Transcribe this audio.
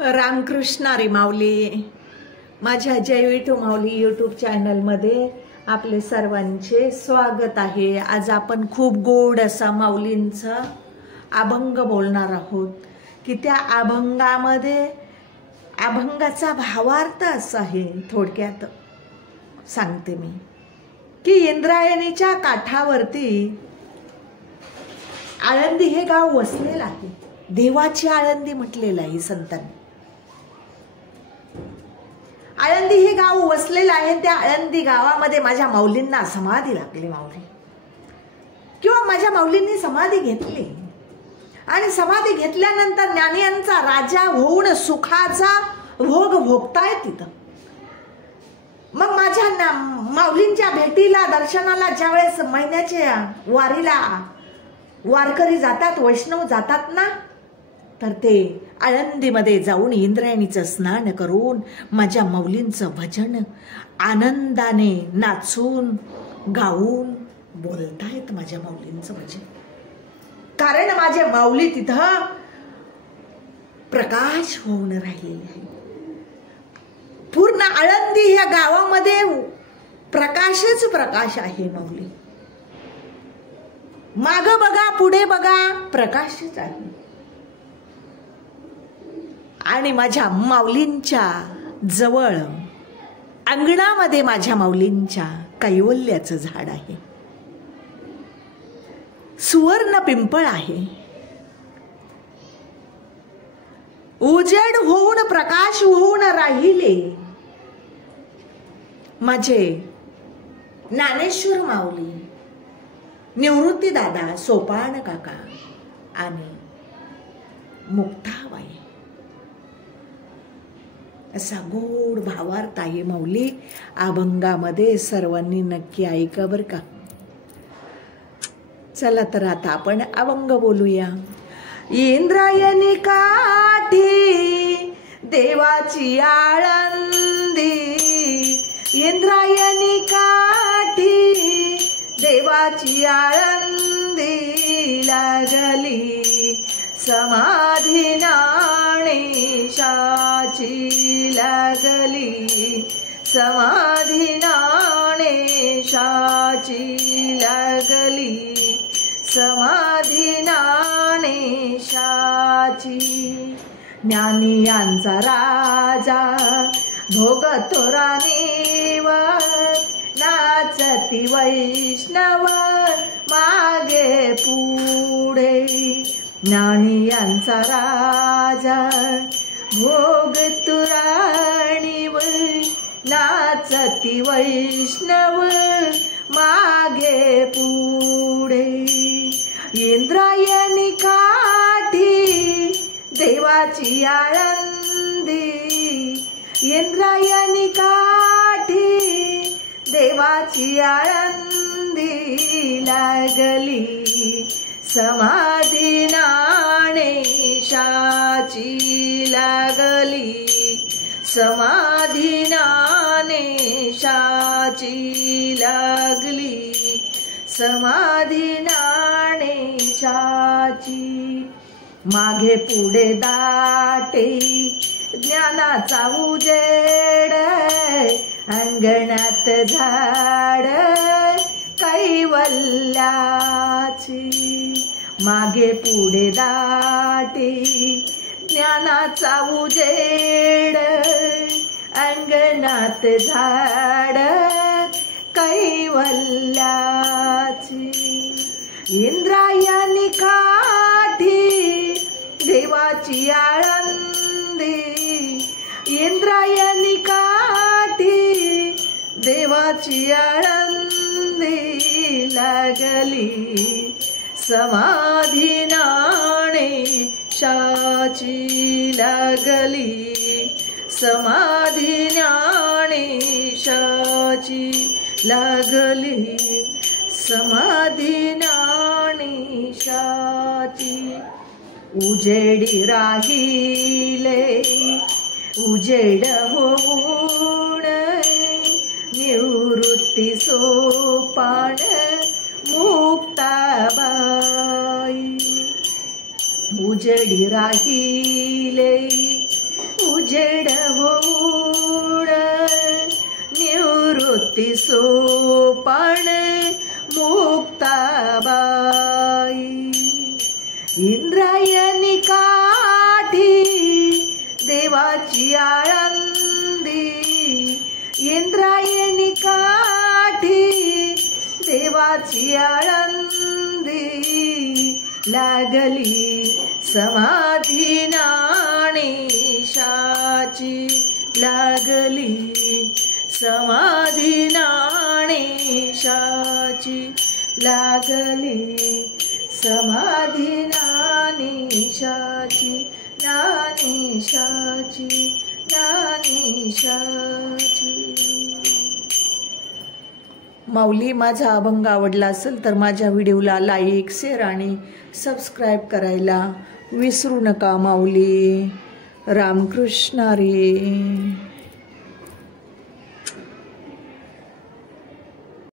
रामकृष्ण हरी माऊली. माझ्या जय विठू माऊली यूट्यूब चॅनलमध्ये आपले सर्वांचे स्वागत आहे. आज आपण खूप गोड असा माऊलींचा अभंग बोलणार आहोत की त्या अभंगामध्ये अभंगाचा भावार्थ असा आहे. थोडक्यात सांगते मी की इंद्रायणीच्या काठावरती आळंदी हे गाव वसलेलं आहे. देवाची आळंदी म्हटलेलं आहे संतांनी. आळंदी हे गाव वसलेलं आहे. त्या आळंदी गावामध्ये माझ्या माऊलींना समाधी लागली. माऊली किंवा माझ्या माऊलींनी समाधी घेतली आणि समाधी घेतल्यानंतर ज्ञानियांचा राजा होऊन सुखाचा भोग भोगताय तिथं. मग माझ्या माऊलींच्या भेटीला दर्शनाला ज्यावेळेस महिन्याच्या वारीला वारकरी जातात, वैष्णव जातात ना, तर ते आळंदीमध्ये जाऊन इंद्रायणीचं स्नान करून माझ्या माऊलींचं भजन आनंदाने नाचून गाऊन बोलतायत माझ्या माऊलींचं भजन. कारण माझे माऊली तिथं प्रकाश होऊन राहिलेले आहे. पूर्ण आळंदी या गावामध्ये प्रकाशच प्रकाश आहे. माऊली माग बघा पुढे बघा प्रकाशच आहे. आणि माझ्या माऊलींच्या जवळ अंगणामध्ये माझ्या माऊलींच्या कैवल्याचं झाड आहे. सुवर्ण पिंपळ आहे. उजेड होऊन प्रकाश होऊन राहिले माझे ज्ञानेश्वर माऊली, निवृत्ती दादा, सोपान काका आणि मुक्ताबाई. असा गोड भावार्थ आहे माऊली अभंगामध्ये. सर्वांनी नक्की ऐका बर का. चला तर आता आपण अभंग बोलूया. इंद्रायणी काठी देवाची आळंदी, इंद्रायणी काठी देवाची आळंदी लागली समाधी ज्ञानेशाची लागली समाधी ज्ञानेशाची लागली समाधी ज्ञानेशाची. ज्ञानियांचा राजा भोगतो राणीवर, नाचती वैष्णव मागे पुढे. ज्ञानियांचा राजा भोगतो राणीवर, नाचती वैष्णव मागे पुढे. इंद्रायणी काठी देवाची आळंदी, इंद्रायणी काठी देवाची आळंदी लागली समाधी ज्ञानेशाची लागली समाधी ज्ञानेशाची लागली समाधी ज्ञानेशाची. मागे पुढे दाटे ज्ञानाचा उजेड, अंगणात झाड कैवल्याची. मागे पुढे दाटे ज्ञानाचा उजेड, अंगणात झाड कैवल्याची. इंद्रायणी काठी देवाची आळंदी, इंद्रायणी काठी देवाची आळंदी लागली समाधी ज्ञानेशाची लागली समाधी ज्ञानेशाची लागली समाधी ज्ञानेशाची. उजेडी राहिले उजेड होऊन, निवृत्ती सोपान मुक्ताबाई. उजडी राहिले होती सोपान मुक्ताबाई, इंद्रायणी काठी देवाची आळंदी, इंद्रायणी काठी देवाची आळंदी, लागली समाधी ज्ञानेशाची, लागली समाधी ज्ञानेशाची, लागली समाधी ज्ञानेशाची, ज्ञानेशाची, ज्ञानेशाची. माऊली, माझा अभंग आवडला असेल तर माझ्या व्हिडिओला लाईक, शेअर आणि सबस्क्राईब करायला विसरू नका माऊली. रामकृष्ण हरी.